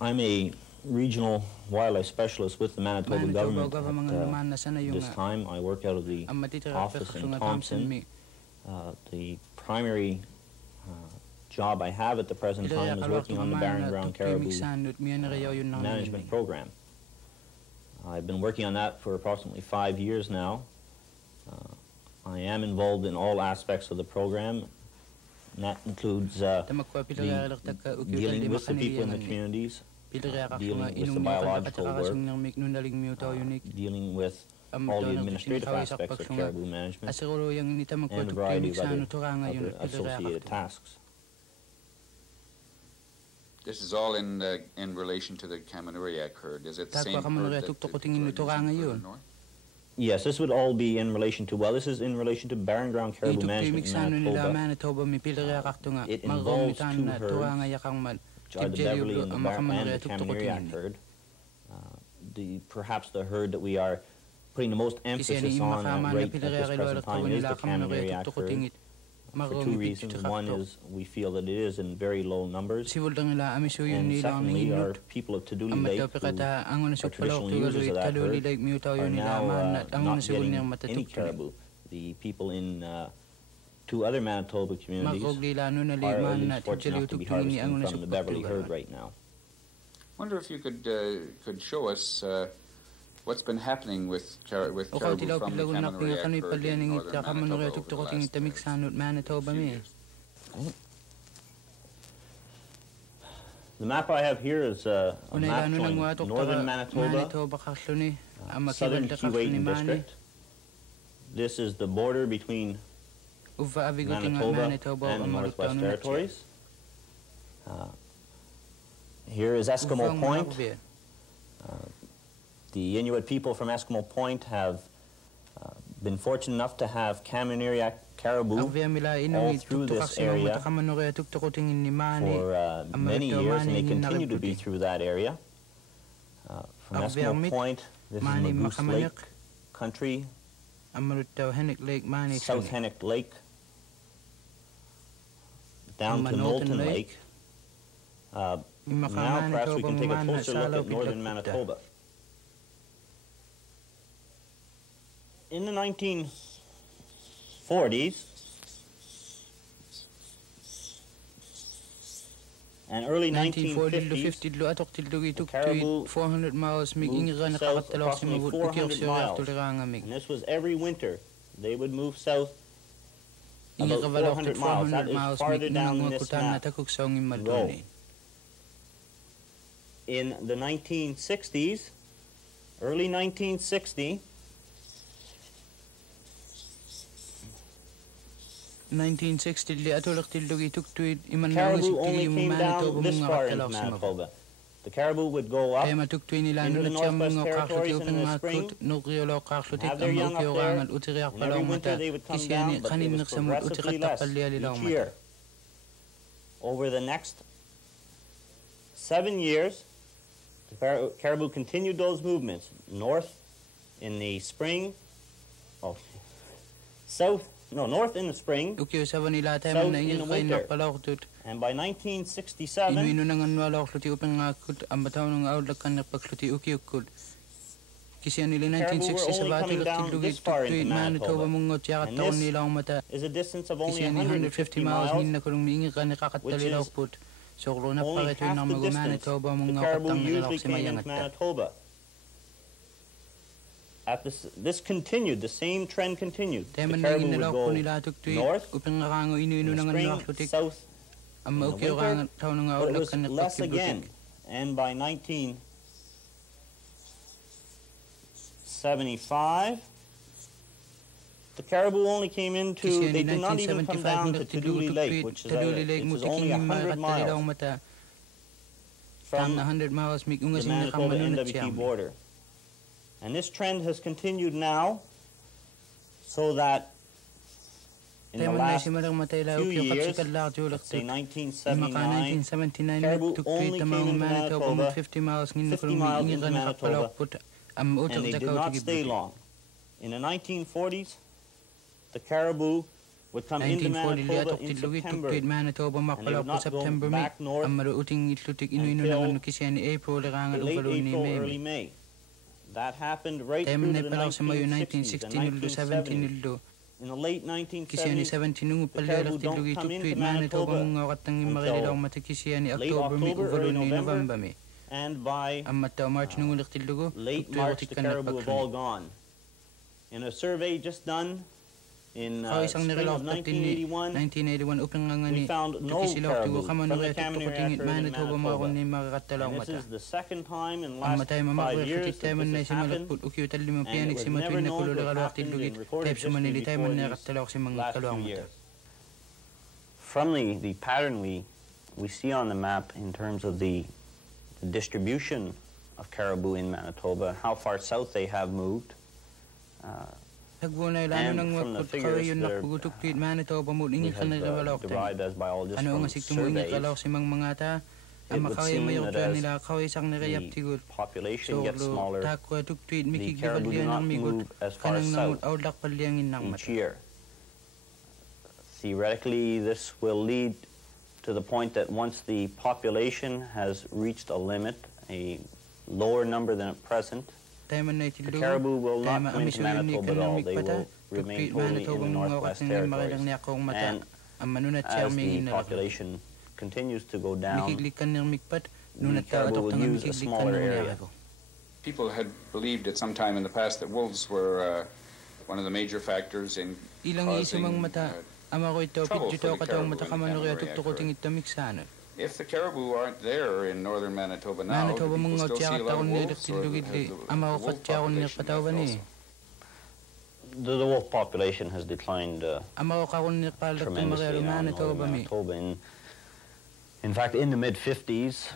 I'm a regional wildlife specialist with the Manitoba government. At this time, I work out of the office in Thompson. The primary job I have at the present time is working on the Barren Ground Caribou management program. I've been working on that for approximately 5 years now. I am involved in all aspects of the program, and that includes dealing with the people in the communities, dealing with the biological work, dealing with all the administrative aspects of caribou management, and a variety of other associated tasks. This is all in relation to the Kamanuriak herd. Is it the same herd that north? Yes, this would all be in relation to, well, this is in relation to Barren Ground Caribou Management in Manitoba. It involves two herds, which are the Beverly and the Kamanuriak herd. Perhaps the herd that we are putting the most emphasis on right at this present time is the Kamanuriak herd. For two reasons. One is we feel that it is in very low numbers, and secondly, our people of Tuduli Lake, who are traditional users of that herd, are now not getting any caribou. The people in two other Manitoba communities are at least fortunate enough to be harvesting from the Beverly herd right now. I wonder if you could show us what's been happening with caribou from the Kamanuriak herd in northern Manitoba over the last few years. The map I have here is a map showing northern Manitoba, southern Keewatin district. This is the border between Manitoba and the Northwest Territories. Here is Eskimo Point. The Inuit people from Eskimo Point have been fortunate enough to have Kamanuriak caribou all through this area for many years, and they continue to be through that area. From Eskimo Point, this is Moose Lake country, South Hennick Lake, down to Knowlton Lake. Now perhaps we can take a closer look at northern Manitoba. In the 1940s and early 1950s, the caribou 400 miles south approximately 400 miles, and this was every winter. They would move south about 400 miles. That is farther down in this map. In the 1960s, early 1960, 1960 caribou only came down this far into Manitoba. The caribou would go up into the Northwest Territories in the spring, have their young up there, and every winter they would come down, but it was progressively less each year. Over the next 7 years, the caribou continued those movements north in the spring, north in the spring, south in the winter. And by 1967, in the 1960s, were only coming down this far into Manitoba. And this is a distance of only 150 miles, which is only half the distance the caribou usually came into Manitoba. This continued, the same trend continued. The caribou would go north in the spring, south in the winter, but it was less again. And by 1975, the caribou only came into, they did not even come down to Tuduli Lake, which is only 100 miles from the Manitoba NWT border. And this trend has continued now, so that in the last few years, let's say 1979, caribou only came into Manitoba 50 miles into Manitoba, and they did not stay long. In the 1940s, the caribou would come into Manitoba in September, and they would not go back north until late April, early May. That happened right through to the 1960s and 1970s. In the late 1970s, the caribou don't come into Manitoba until late October, early November, and by late March, the caribou have all gone. In a survey just done in spring of 1981, we found no caribou from the Cameron Reactor in Manitoba. And this is the second time in the last 5 years that this has happened, and it was never known to have happened in recorded history before these last few years. From the pattern we see on the map in terms of the distribution of caribou in Manitoba, how far south they have moved, and from the figures that we have derived as biologists from surveys, it would seem that as the population gets smaller, the caribou do not move as far south each year. Theoretically, this will lead to the point that once the population has reached a limit, a lower number than at present, the caribou will not come into Manitoba at all. They will remain totally in the Northwest Territories. And as the population continues to go down, the caribou will use a smaller area. People had believed at some time in the past that wolves were one of the major factors in causing trouble for the caribou in Canada. If the caribou aren't there in northern Manitoba now, do people still see a lot of wolves, or has the wolf population The wolf population has declined tremendously in Manitoba. In fact, in the mid-50s,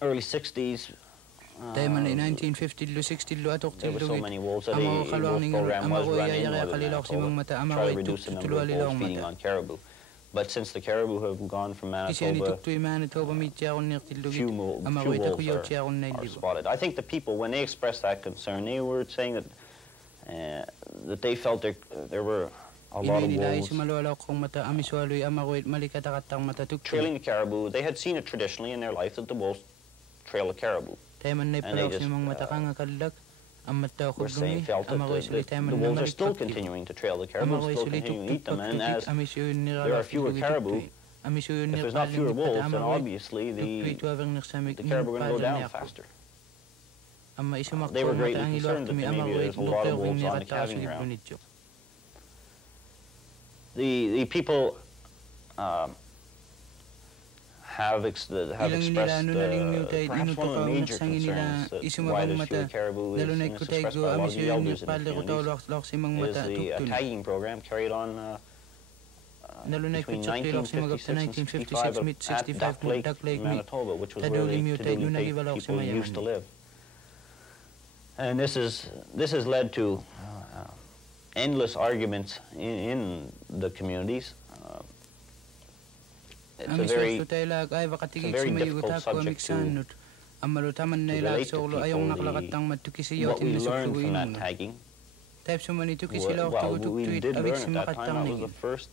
early 60s, there were so many wolves that a wolf program was running in northern Manitoba to try to reduce the number of wolves feeding on caribou. But since the caribou have gone from Manitoba, few wolves are spotted. I think the people, when they expressed that concern, they were saying that they felt there were a lot of wolves trailing the caribou. They had seen it traditionally in their life that the wolves trail the caribou. And they just felt that the wolves are still continuing to trail the caribou, still continuing to eat them, and as there are fewer caribou, if there's not fewer wolves, then obviously the caribou are going to go down faster. They were greatly concerned that maybe there's a lot of wolves on the calving ground. The people have expressed perhaps one of the major concerns that why there's fewer caribou is, and it's expressed by a lot of the elders in the communities, is the tagging program carried on between 1956 and 65 at Duck Lake, Manitoba, which was where the people used to live. And this has led to endless arguments in the communities. It's a very difficult subject to relate to people. What we learned from that tagging, well, we did learn at that time. That was the first.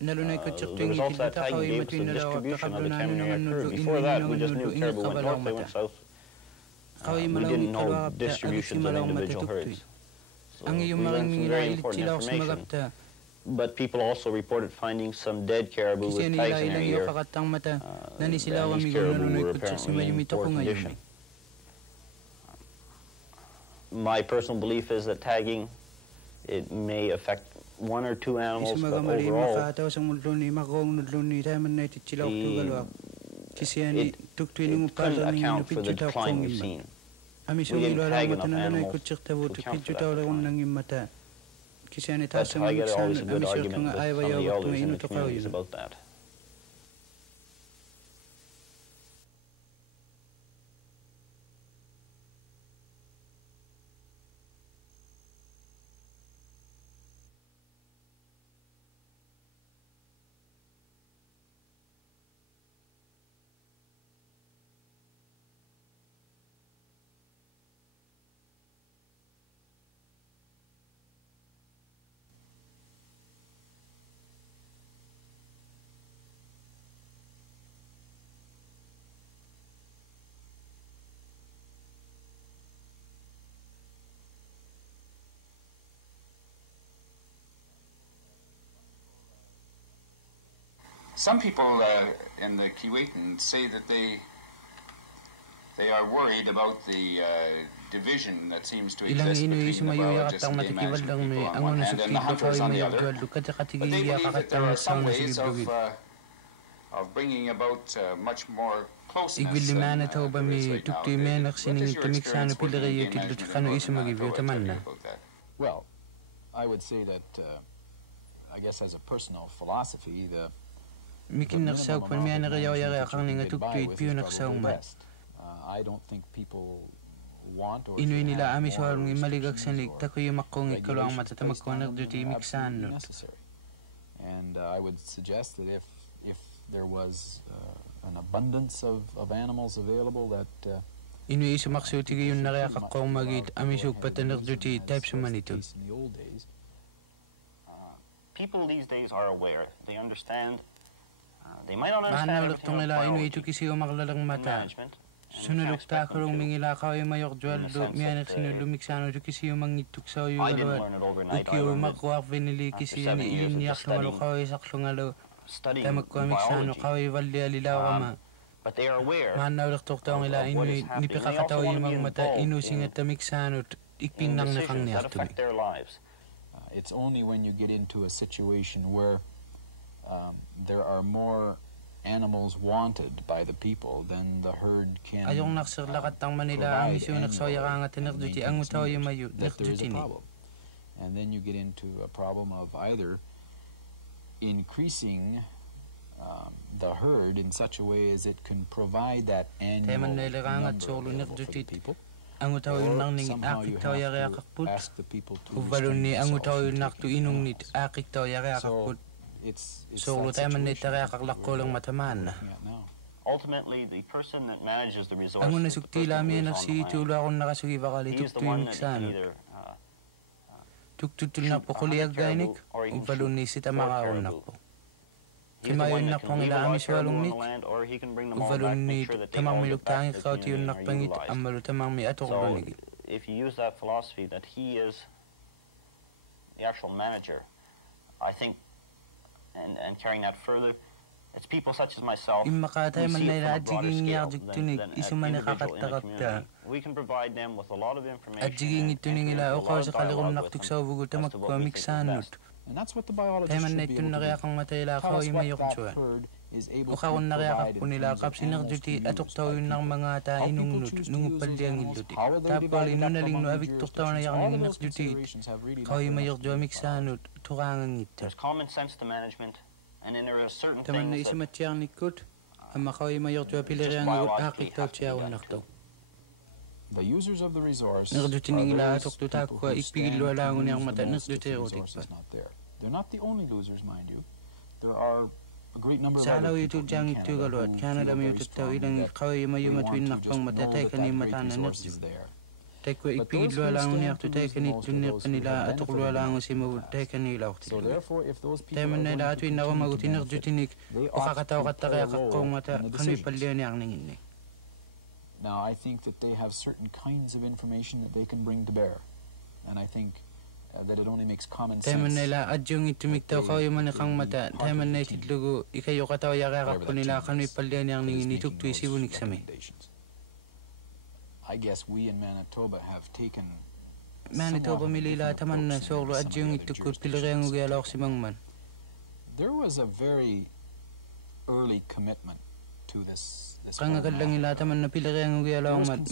The results of that tagging gave us the distribution of the Cameron Reactor. Before that, we just knew caribou went north, they went south. We didn't know distributions of individual herds. So we learned some very important information. But people also reported finding some dead caribou with tags in their ear. And these caribou were apparently in poor condition. My personal belief is that tagging, it may affect one or two animals, but overall, it couldn't account for the decline we've seen. We didn't tag enough animals to account for that decline. But I get always a good argument with some of the elders in the communities about that. Some people in the Keewatin say that they are worried about the division that seems to exist between the biologists and game management people on one hand and the hunters on the other. But they believe that there are some ways of bringing about much more closeness than there is right now. What is your experience working in game management in Manitoba? Tell me about that. Well, I would say that, I guess as a personal philosophy, the minimum amount of management that you can get by with is probably best. I don't think people want or Inuy nila have ami more soal ng maligag restrictions sanig or tako yung makong ikalo ang regulations matatamag placed ko on na them duty than absolutely mixan. necessary. And I would suggest that if there was an abundance of animals available that Inuy sumakso tigi yung nakakakong magit ami sugpatanak duty types of manito. People these days are aware. They understand. They might not understand everything about management. Sunulok ta karong mingila ka ay mayok jual do miyanak sinulumiksan do kisi yung mangituk sa yung ukiyo magkuwak vinili kisi yung ilinyak lumalo ka ay saklungalo tamak ko miksano ka ay valdi alilaw ka ma manawlak tokta ang ila inuy nipikakataw yung mga mata inusing at miksano ikping nang nakang niyak to me. It's only when you get into a situation where there are more animals wanted by the people, then the herd can ayong naksirlakat ang Manila ang isyo naksoya ka nga tinagduti ang utaw yung mayu nakduti ni. And then you get into a problem of either increasing the herd in such a way as it can provide that annual number available for the people, ang utaw yung nang ning akik taw yari akakput uvalon ni ang utaw yung naktu inong nit akik taw yari akakput. So tayo man nito kaya kaklako lang mataman. Ultimately, the person that manages the resources. Ang una sukti lamin na si tulo akong nakasugi bakali tukto yung miksan. Tuktutul na po kuliag gainik ubalon ni si tamakaon na po. Kimayon na pong ilami si walong nik ubalon ni tamang miluktangi kauti yung nakpangit amalo tamang mi atok lonig. If you use that philosophy that he is the actual manager, I think. And carrying that further, it's people such as myself who see it from a broader scale than an individual in a community. We can provide them with a lot of information and a lot of dialogue with them as to what we think is best. And that's what the biologists should be able to do. Tell us what that herd is able to provide in terms of animals to use by people. How people choose to use those animals, how are they divided up among the jurisdictions, all of those considerations have really nothing to do with biology. There's common sense to management, and then there are certain Taman na things that isimatiyang nikot ang makaway mayok tuwa piliriang akik taw tiyawon nakto. The users of the resource Nagduti are ning ila those tok tutak people ko who stand ikpigil wala to ngun lose yang the mata most if nagduti the otik resource pa. is not there. They're not the only losers, mind you. There are a great number of Sa other alaw people ito jang in ito Canada galwat who Canada feel may very ututaw strongly ilang that kaway mayu we want matwin to nakpang just mata know tay that kani that mata great na resource nagdu. is there. Tay ko But ikpigil those who wala ngun stand yak to tay lose the kani most are tunir those who kanila have atok benefited wala in ngun the si mawud tay past. kanila So ukti. therefore, if those people Tay are man na going ila to atwin na continue to magutin benefit, nagdutinik they o ought kakataw to kata play kaya a role kakong mata in the kani decisions. palyan yang ningin ni. Now, I think that they have certain kinds of information that they can bring to bear. And I think that it only makes common sense. Tay man na ila adyong itumiktaw kaway man kang mata tay man na ititlugo ikayo kataw yaka kakko nila kani palyan yang ningin ni tukto isibunik sa me. I guess we in Manitoba have taken Manitoba milila taman na solo adyong itukot pilireng ugyalaw si mangman. There was a very early commitment to this Kangagal lang ila taman na pilireng ugyalaw mat.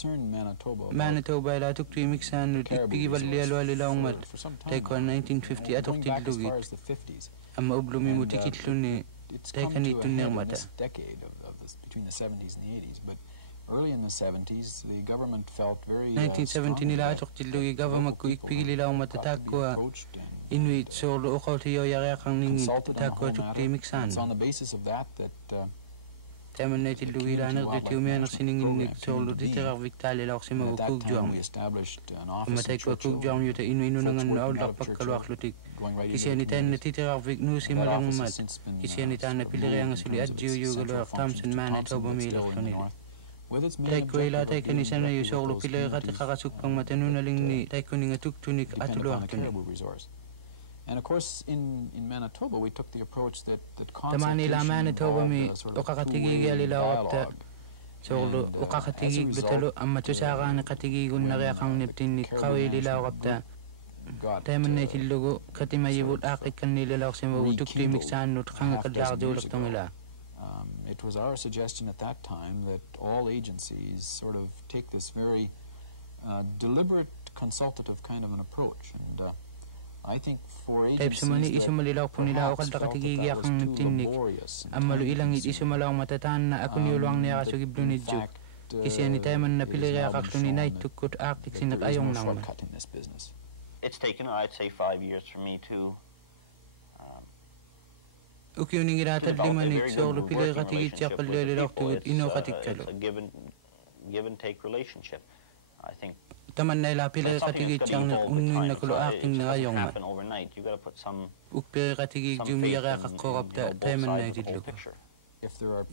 Manitoba ila tukto imiksan itpigi valiyalo alilaw mat. Tay ko 1950 atok tidlugit. Ang maublumi mo tikitlo ni tay kanito niyang mata. Between the 70s and the 80s, but early in the 70s, the government felt very 1970 nila atok tidlugi government ko ikpigil ila matatak ko inuit solo o kautiyo yaya kang ningit tako tukto imiksan. It's on the basis of that Taman na tidlugi ila nagduti umiyanak siningin solo titirak viktali ila kasi mawukugjuang. Matay ko kugjuang yuta inu nangan naulak pagkalwak lutik. Kisya ni tayo natitirak vignusi malang mat. Kisya ni tayo napilirang suli adjiw yugalwak Thompson Manitoba milak kanili. Tay ko ila tay kanisa na yu solo pilay kati kakasuk pang matanu na ling ni tay ko ni nga tuktunik atulwak tunik. And of course, in Manitoba, we took the approach that Tamani la consultation Manitoba mi involved a sort of ukakatigig two-way yalila wapta. dialogue. So ukakatigig butalo amma tusaka ni katigigun nagakang niptinit kawi lila wapta. Taman na tilugo katimayibut akikan nila laksima utukti miksan nut kanga kadagdulak tangila. It was our suggestion at that time that all agencies sort of take this very deliberate consultative kind of an approach, and I think for agencies that perhaps felt that was too laborious and time-consuming, that in fact it has now been shown that there is no shortcut in this business. It's taken, I'd say, 5 years for me to Ukiuning iratad limanit so lupilay katigit siya kalililak tugot ino katikalo. It's a give and take relationship. I think Taman na ila pilay katigit siyang unun na kulo aking na ngayong man. Ukpilay katigit jumiyaka kakorap taman na itidlugo.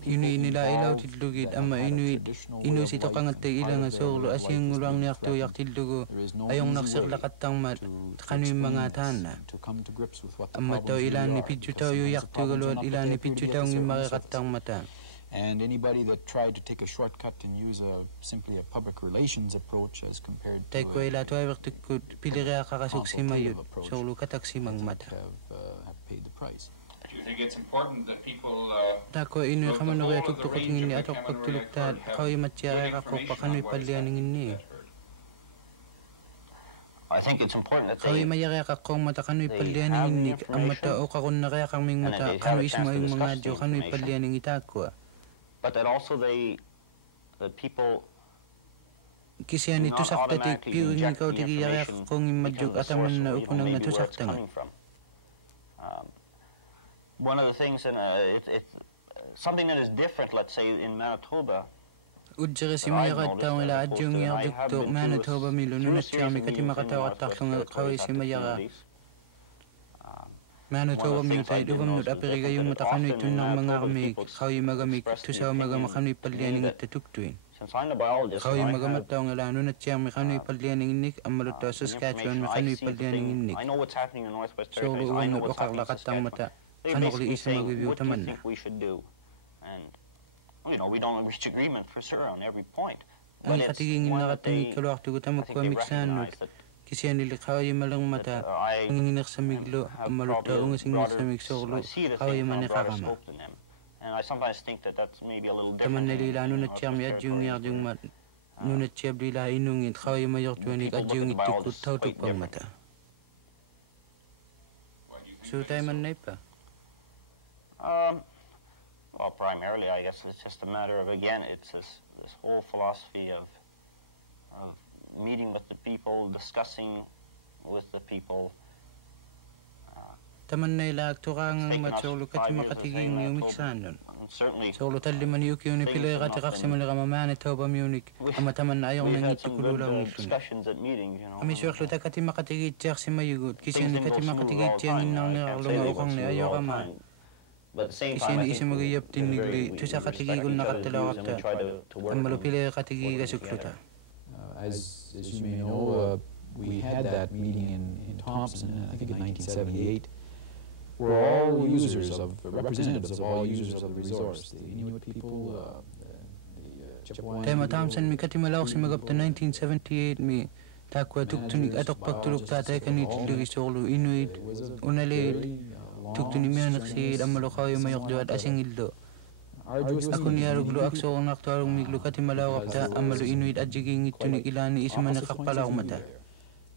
Inuit nila ilaw tidlugit ama inuit sito kangatay ilang asolo asyang ulang niyak tuyak tidlugo ayong naksirlakat tang mat kano'y mga tana. Ama to ilan ni pidyo tayo yak tugalod ilan ni pidyo tayo ng makakat tang mata. And anybody that tried to take a shortcut and use simply a public relations approach as compared to Tayo ila to ay waktikot pilira kakasuksimay yun solo kataksimang mata. have paid the price. I think it's important that people Dako inu kamano kaya tuktukot ngini atok pagtulukta kaway matiyara kako pakano'y palyaning ini. I think it's important that Kaway mayara kako mata kano'y palyaning ini ang mata o kakon na kaya kaming mata kano'y ismo yung mga adyo kano'y palyaning itakwa. But that also the people Kisiya nito saktatik piyo ng ikaw tigiyara kakong imadyok ataman na upunang natusaktangan. One of the things, and it's something that is different, let's say, in Manitoba. Udjara si mayara taong ila adyong yardyok to Manitoba milununat siya may katimakatawat takong kaway si mayara. Manitoba milutay duwam nut apiriga yung matakano'y tunang mga kamig kaway magamig tusaw magamakano'y palyaning at tatuktuin. Kaway magamat taong ila nunat siya may kano'y palyaning inik ang maluto Saskatchewan may kano'y palyaning inik. So uwang nut wakaklakat tang mata. Ano kuli isa mag-review taman na? Ang katigingin na katangig kaluak tugot ang magpamiksanod. Kasi nila kaway malang mata, ang inginak sa miglo, ang maluta ang isingil sa migsolo, kaway manikakama. Taman nalila nunat siya may adyong yadyong mat, nunat siya blila inungit, kaway mayoktuanik adyong itikot tautok pang mata. So tayo man na ipa? Well, primarily, I guess it's just a matter of, again, it's this whole philosophy of meeting with the people, discussing with the people. Taman na ilag tukang matsolo kati makatiging yung miksan nun. Solo tali man yuk yung nipilay katikak si malakama Manitoba Munich, ama taman na ayaw nang itukululaw nito. Ami suwaklo ta kati makatigit siyak si mayugot, kasi kati makatigit siyak inang nakaklungaukang na ayaw kama. Kasi ni isa magayap tinigli, to sa katigigol na katalawak ta, ang malupilay katigiga sukluta. As you may know, we had that meeting in Thompson, I think in 1978, where all users representatives of all users of the resource, the Inuit people, the Chippewa. Tema Thompson mi kati malawak si magapta 1978 mi takwa tuktunik atok pagtulog tatay kanitidiri solo Inuit unalid tuktunik mi anak si amalokaw yung mayok duwad asing ildo. Ako niyaruglo akso kong naktuarong miglo kati malawak ta amalo Inuit adjiging itunik ilani isuman nakakpalaw mata.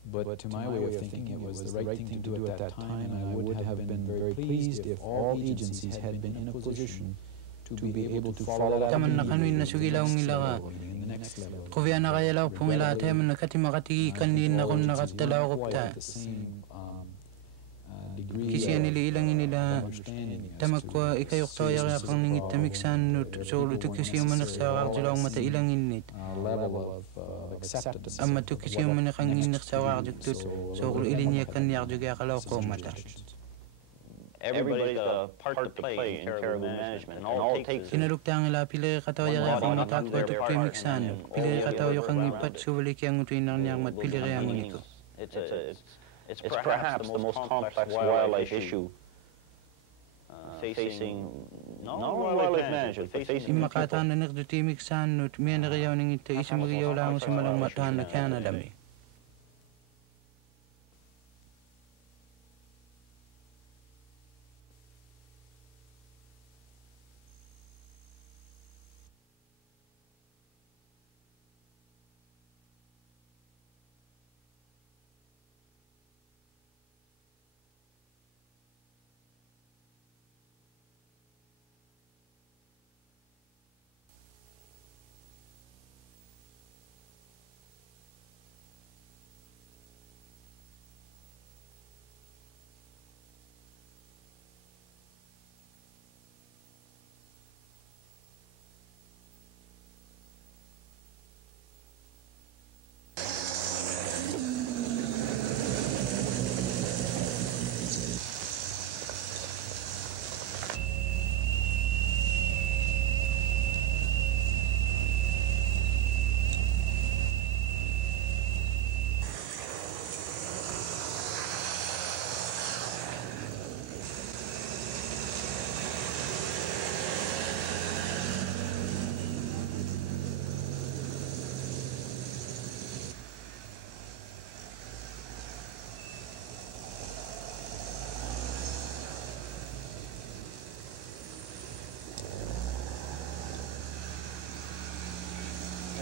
But to my way of thinking, it was the right thing to do at that time, and I would have been very pleased if all agencies had been in a position to be able to follow that. Taman na kanuin na sugilaw ngila ka. Kuya na kaya law pong ila taman na kati makatigikan din na kung nakatalaw ko ta. Kasi nila ilangin nila tamak kwa ikayok tayo kang ningit tamiksan nut so luto kasi yung manak sa kakjulaw mata ilangin nit. Amma to kasi yung manak ang inak sa kakjuk tut so kulo ilinyakan niyak juga kalaw ko mata. Everybody's got a part to play in caribou management, and all it takes. Kinalukta ang ila pilay kataw yung akong matak kwa ito premiksan. Pilay kataw yung kang ipat so wali kiyang utuin lang niyang mat pilay ang nito. It's perhaps the most complex wildlife issue facing not only wildlife managers, but facing Imakatan na nagdutimik sanut, miya na kayaw nang ito isimugiyaw lang sa malang matahan na Canada mi.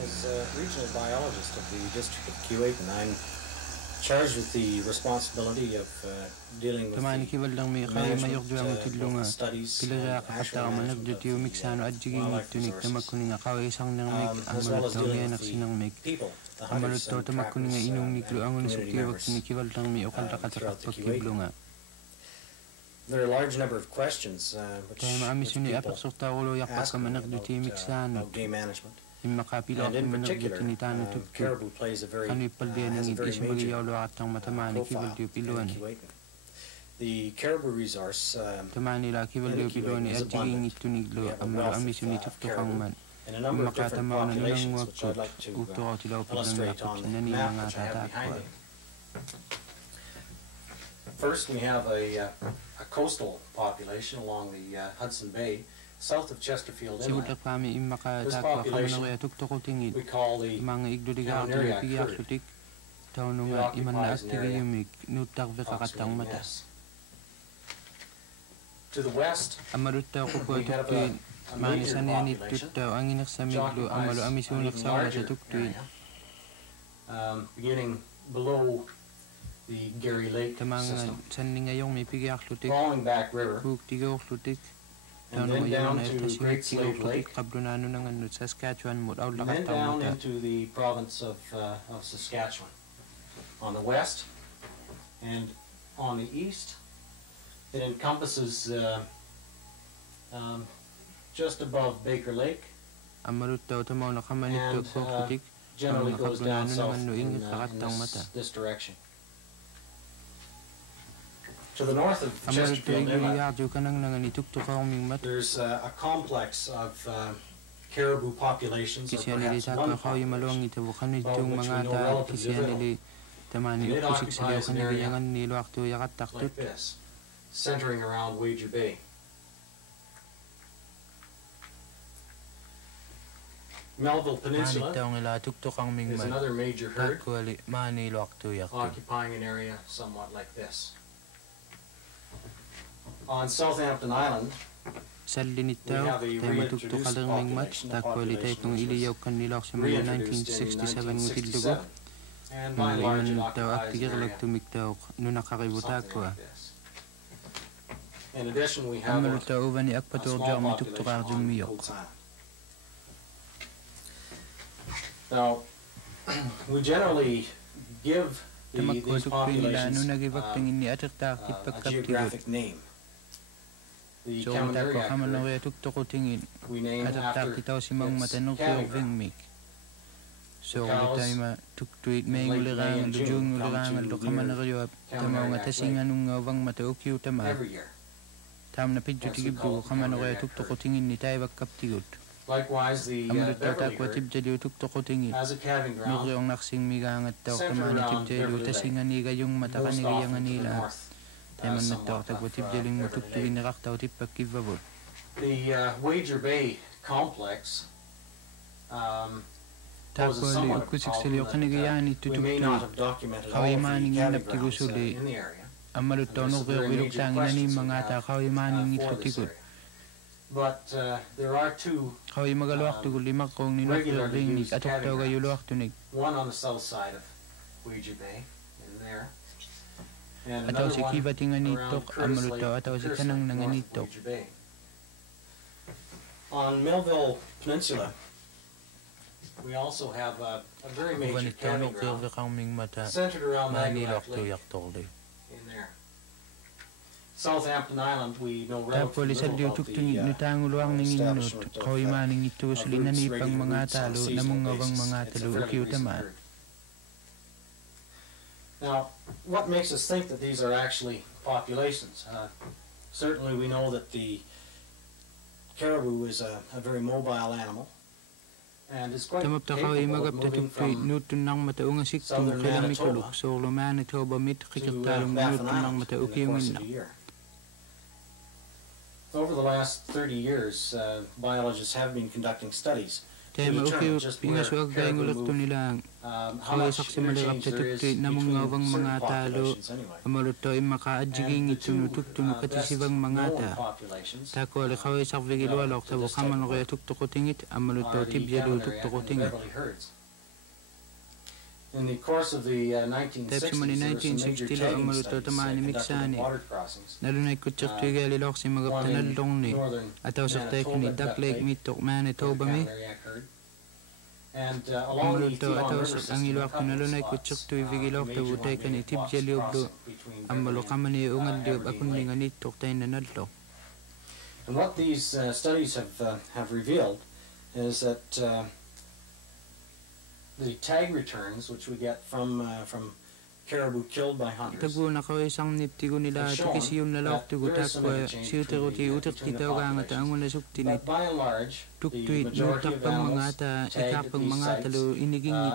As regional biologist of the district of Kuwait, I'm charged with the responsibility of dealing with the management studies and actual management of the forest, as well as dealing with the people, the hunters and trappers, and community members throughout the Kuwait. There are a large number of questions which people ask me about game management. And in particular, caribou has a very major profile in Kuwait. The caribou resource in Kuwait is abundant. We have a wealth of caribou and a number of different populations, which I'd like to illustrate on the map which I have behind me. First, we have a coastal population along the Hudson Bay, south of Chesterfield Inlet. This population we call the Kamanariak herd. It occupies an area approximately this. To the west, we have a major population, which occupies an even larger area, beginning below the Gary Lake system, following back river, and then down to Great Slave Lake, and then down into the province of Saskatchewan on the west, and on the east it encompasses just above Baker Lake, and generally goes down south in this direction. To the north of Chesterfield Inlet, there's a complex of caribou populations, or perhaps one population, about which we know relatively little. And it occupies an area like this, centering around Wager Bay. Melville Peninsula is another major herd, occupying an area somewhat like this. On Southampton Island, we have a reintroduced population, the population was reintroduced in 1967, and by and large it occupies an area something like this. In addition, we have a small population on Coates Island. Now, we generally give these populations a geographic name. The Kamanariak herd we name after its calving ground. The cows late May and June come to near Kamanariak Lake every year. Likewise, the Beverly herd has a calving ground centered around Beverly Lake, most often to the north. The Wager Bay complex poses somewhat of a problem that we may not have documented all of the calving grounds in the area. And this is a very major question we have for this area. But there are two regularly used calving grounds. One on the south side of Wager Bay, in there, and another one around Curtis Lake north of Wager Bay. On Melville Peninsula, we also have a very major calving ground centered around Naguac Lake in there. Southampton Island, we know relatively little about the establishment of roots, regular roots on a seasonal basis. It's a fairly recent herd. Now, what makes us think that these are actually populations? Certainly we know that the caribou is a very mobile animal and is quite capable of moving from southern Manitoba to Baffin Island in the course of a year. Over the last 30 years, biologists have been conducting studies to determine just where caribou move, how much interchange there is between certain populations anyway. And the two best known populations are the Beverly herds. In the course of the 1960s, there were some major tagging studies conducted in water crossings along the northern Manitoba Duck Lake herd, and along the Teton River system a couple of spots, major one-way crossing between Beverly and Lake. And what these studies have revealed is that the tag returns, which we get from caribou killed by hunters, have shown that there is some similitude between the populations. But by and large, the majority of animals tagged at these sites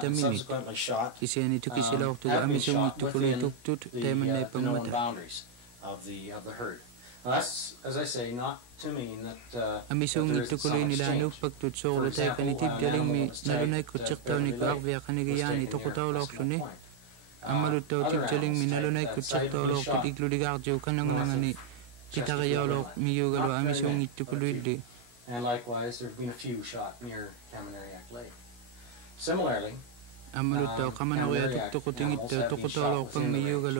and subsequently shot have been shot within the known boundaries of the herd. Now that's, as I say, not to mean that there isn't some exchange. For example, an animal that's tagged at Beverly Lake was taken here for a point. Other animals tagged at site were shot. And likewise, there have been a few shot near Kamanariak Lake. Similarly, Kamanariak animals have been shot within the range of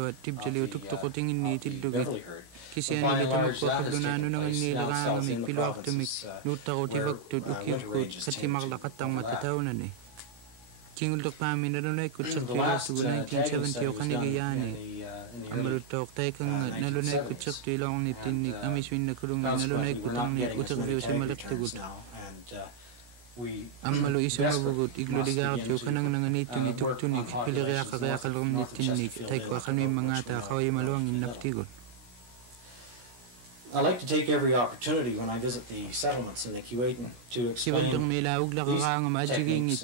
the Beverly herd. By and large, that has taken place down south in the provinces where winter ranges tend to overlap. The last tagging study was done in the early 1970s. Consequently, we're not getting as many tag returns now, and we must begin to work on populations. I like to take every opportunity when I visit the settlements in the Keewatin to explain these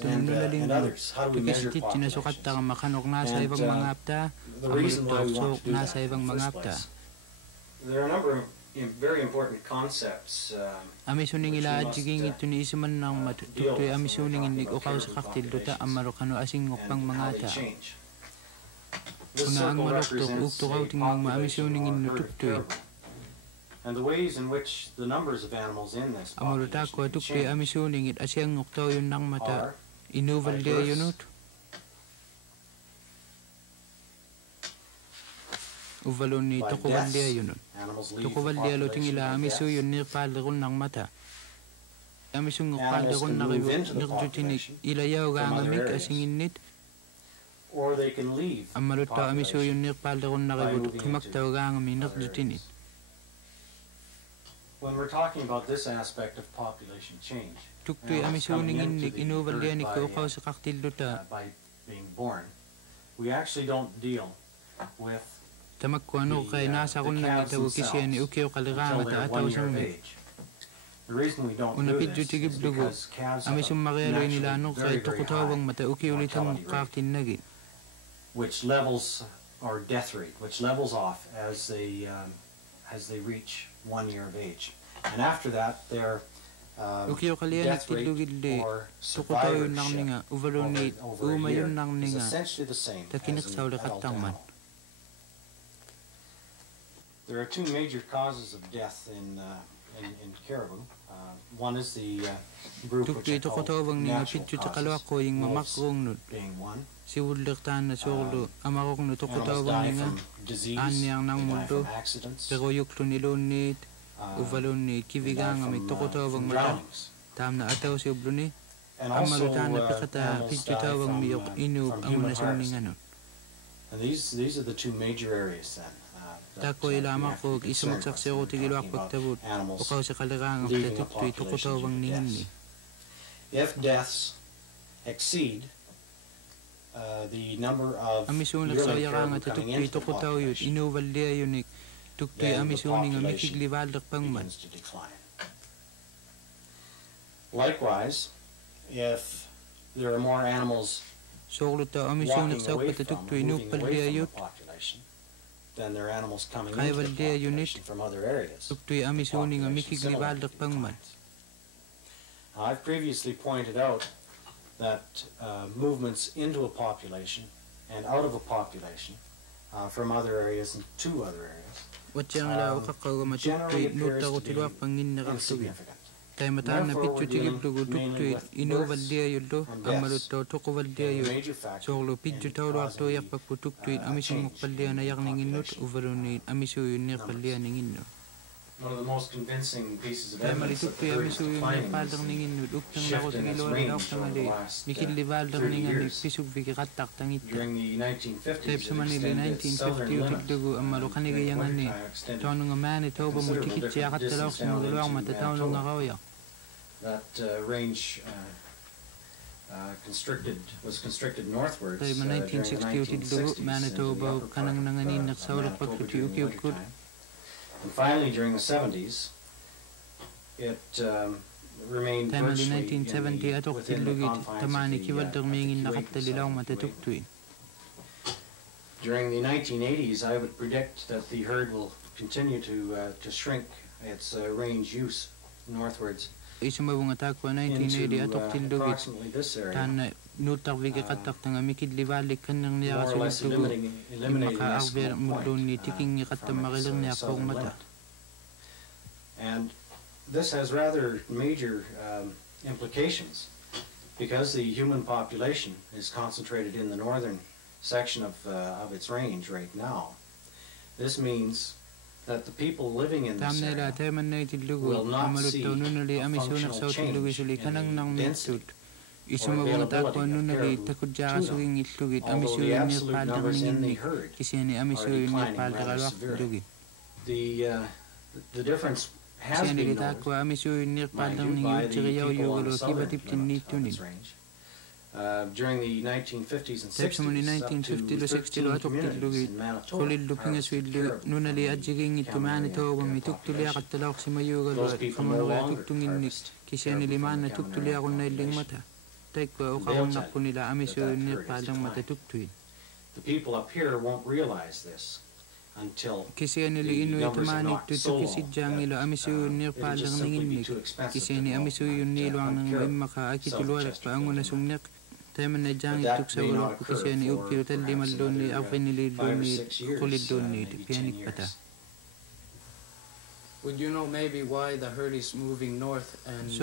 techniques and others. How do we measure populations? And the reason why we want to do that in the first place. There are a number of very important concepts which we must deal with and how they change. This circle represents a population or herd of caribou. And the ways in which the numbers of animals in this population can change are by births, by deaths. Animals leave the population by deaths. Animals can move into the population from other areas, or they can leave the population by moving into other areas. When we're talking about this aspect of population change, animals coming into the herd by being born, we actually don't deal with the calves themselves until they're 1 year of age. The reason we don't do this is because calves have naturally very, very high mortality rate, which levels, or death rate, which levels off as they reach 1 year of age. And after that, their death rate or survivorship over a year is essentially the same as an adult animal. There are two major causes of death in caribou. One is the group which I call natural causes, being one. Animals die from disease, they die from accidents, they die from drownings. And also animals die from human harvest. And these are the two major areas then. Takoy lamang ko isumagsak sa ko tigilwak pagtabot o kao sa kalagang ang tatutui tukutawang ningin ni. If deaths exceed the number of yearly caribou coming into the population, then the population begins to decline. Likewise, if there are more animals walking away from or moving away from the population, then there are animals coming into the population from other areas. I've previously pointed out that movements into a population and out of a population from other areas and to other areas generally appears to be insignificant. Therefore, we're dealing mainly with births and deaths. The major factor in causing change. One of the most convincing pieces of evidence that the herd is declining is the shift in its range over the last 30 years. During the 1950s, it extended its southern limit extended considerable different distance down into Manitoba. That range was constricted northwards during the 1960s in the upper part of Manitoba during the wintertime. And finally, during the 70s, it remained virtually within the confines of the Great. During the 1980s, I would predict that the herd will continue to shrink its range use northwards into approximately this area, more or less eliminating this point. And this has rather major implications because the human population is concentrated in the northern section of its range right now. This means that the people living in this area will not see a functional change in the density or availability of caribou to them, although the absolute numbers in the herd are declining rather severely. The difference has been noted, mind you, by the people on the southern limit of its range. During the 1950s and 60s, up to 13 communities in Manitoba harvested caribou from the Inuk population. Those people no longer harvest caribou from the Kamehameha population. The people up here won't realize this until the numbers are not so low that it'll just simply be too expensive to hunt caribou south of Chesterfield. But that may not occur for perhaps another 5 or 6 years, maybe 10 years. Would you know maybe why the herd is moving north and not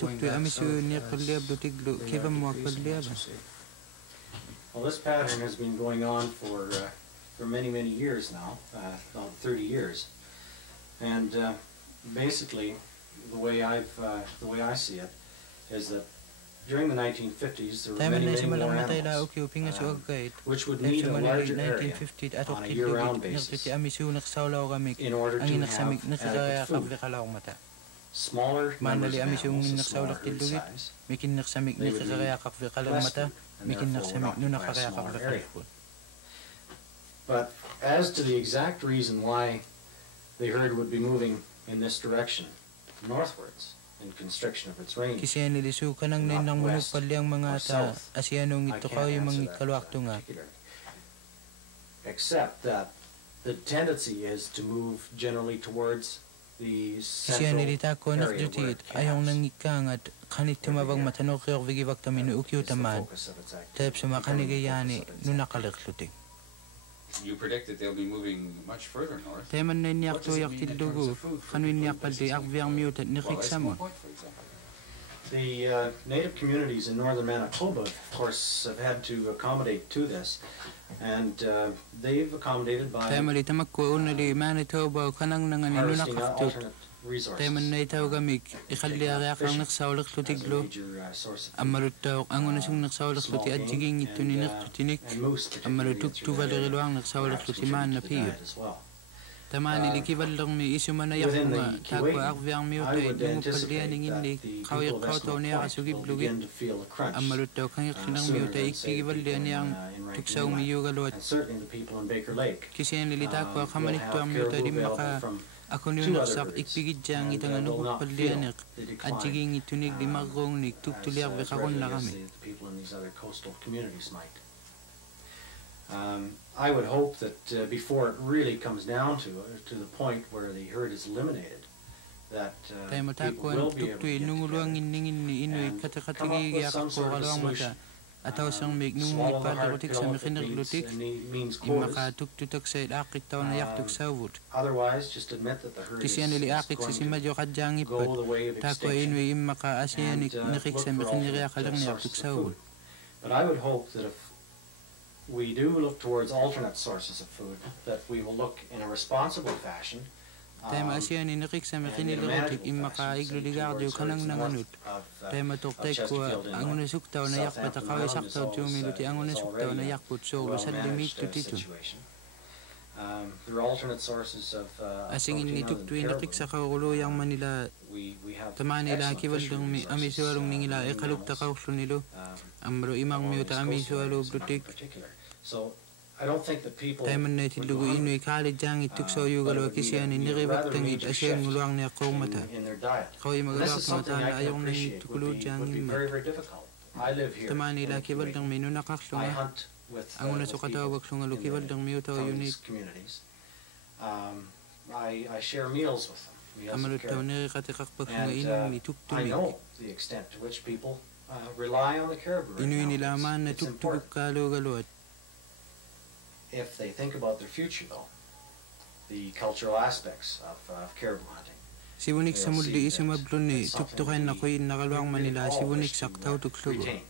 going back south as Well, this pattern has been going on for many, many years now, about 30 years. And basically, the way I see it is that during the 1950s, there were many more animals, which would need a larger area on a year-round basis in order to have adequate food. Smaller numbers of animals, a smaller herd size, they would need less food, and therefore would occupy a smaller area. But as to the exact reason why the herd would be moving in this direction, northwards in constriction of its range. Kisiya nilisukan ng ninang munupali ang mga ta asianong ito kayo yung mga kalwakto nga. Except that the tendency is to move generally towards the Kisiya central nilita ko area where nakjutit it ayong camps. nangikang at kanit tumabang matanok yung vigivak tamino ukyo tamad. Tep sumakanigayani nunakaliklutik. You predict that they'll be moving much further north. Teman na niyak to yak tildugo kanwin niyak pati akviang mutat nikik samon. The native communities in northern Manitoba, of course, have had to accommodate to this, and they've accommodated by Teman ita magkuunali Manitoba kanang nanganin harvesting nunakaktut. alternate resources. Teman na itaw gamik ikaliya kang naksawlak tutiglo. Amaruttaw ang unasong naksawlak tuti at jiging ito ni naktutik. Amarutuk tu valirilo ang naksawlak tuti man na piyo. Tama nilikival lang may isu manayak nga takwa akviang miyotay lumupaldian ng hindi kawayak kauto niya kasugib lugit. Amaruttaw kang yaksinang miyotay ikikival diyan niyang tuksaw miyugalot. Kasi nilita ko kamanikto ang miyotay di maka ako niyo naksak ikpigid diyang itang anukupaldianak at jiging itunig di magkong nigtugtuliak bekakon na kami. I would hope that before it really comes down to the point where the herd is eliminated, that people will be able to get together and come up with some sort of solution. Ataw sang mig nung ipatakotik sa mekinaglutik imakatututak sa ilakit taw na yaktuk sawut. Otherwise, just admit that the herd is Kasi nili akit sa simadyo kadyang ipat takwa inwi imaka asiyanik nakik sa mekiniriya kalang na yaktuk sawut. But I would hope that if we do look towards alternate sources of food, that we will look in a responsible fashion. Tema asiyan inakik sa mekinilirotik imaka igluligardio kanang nanganut. Tema toktek ko ang unasuktaw na yakpat akaw isaktaw tumiluti ang unasuktaw na yakput so lusad limit tutito. There are alternate sources of Asing inituk tu inakik sa kaulo yang Manila tama nila kiwal dong amisualong ningila ikalukta kauslo nilo amro imang miuta amisualo blutik. So I don't think that people Taiman na tilugo inui kali jang ituk so yugalo kisiyan iniribak tangit asyan nguluang niya kong mata. Kawai magalak mata na ayong na itukulo jang ima. Tama nila kiwal dong minu nakaklo nga. Ang una so katawag sungalo kiwal dong miuta o unit. I share meals with them. Amalot taw na katikakpak nga inong nituk I tumik. know the extent to which people rely on the caribou. Inui nila man na tuktuguk kalo-galo at if they think about their future, though, the cultural aspects of caribou hunting. si Wunik sa muldi isumablo ni tuktukan na ko'y nakaluang Manila si Wunik saktaw tuktugo. Retain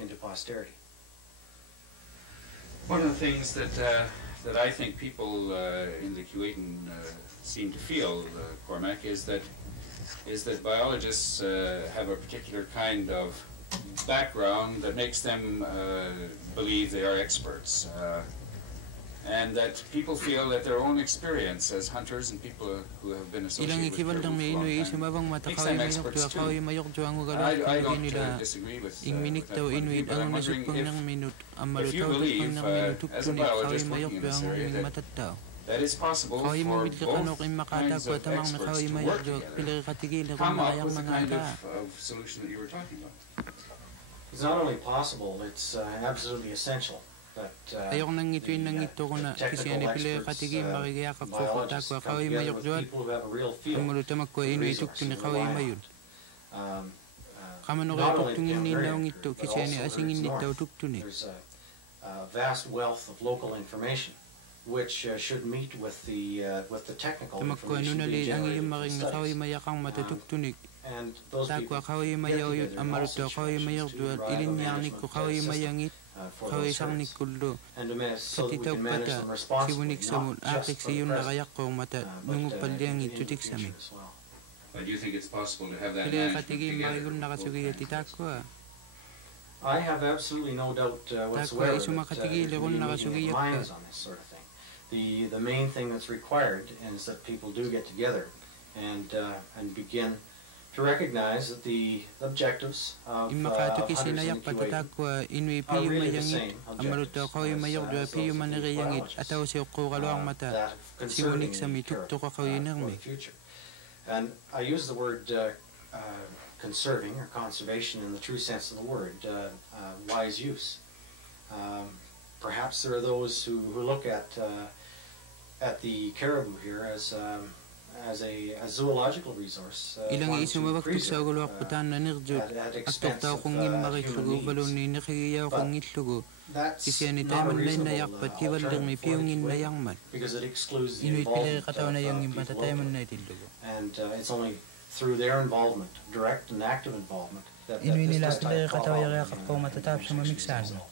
into posterity. One of the things that I think people in the Kuwaitan seem to feel, Cormac, is that biologists have a particular kind of background that makes them believe they are experts. And that people feel that their own experience as hunters and people who have been associated with caribou for a long time makes them experts too. I don't disagree with that point of view, but I'm wondering if you believe, as a biologist working in this area, that it's possible for both kinds of experts to work together, come up with the kind of solution that you were talking about. It's not only possible, it's absolutely essential. Ayok nang ituin nang ito ko na kasi ani pili katigi makikaya kakukota ko kaway mayok jual amuluta magko inuy tukto ni kaway mayud kamano kaya tuktungin ni naong ito kasi ani asingin nito tukto ni vast wealth of local information which should meet with the technical information being generated from studies. And those people kaway mayaw yun amaluta kaway mayok jual ilin yanik ko kaway mayangit kaway sang nikuldo katitaw pata si Wunik sa mul akik si yun nakayak ko mata nungupal diyang itutik sa mi. But do you think it's possible to have that Kaya management katigi together? makikul nakasugi at itak ko I have absolutely no doubt whatsoever that we need minds on this sort of thing. The main thing that's required is that people do get together and begin to recognize that the objectives of hunters in the Kuwait patatagwa inwi are piyo really the mayangit same amaluto objectives ko as mayok do those piyo of the maniriyangit biologists, ataw si ko kalawang mata that si Wunik conserving sa the mi tukto turf ka ko for yinarmi the future. And I use the word conserving or conservation in the true sense of the word, wise use. Perhaps there are those who look at the caribou here as a zoological resource. Ilang isumabagtog sa gulwakputan na nirjut, aktok tao kong imakiklugo, balon nakiyaw kong itlugo. Kisya ni taman na inayakpat, kiwaldang may piyongin na yangman. Inuit pilay kataw na yung imatatayaman na itildugo. And it's only through their involvement, direct and active involvement, that Inuit this nila type pilay of kataw yung yakap ko matatap sa mamiksan mo.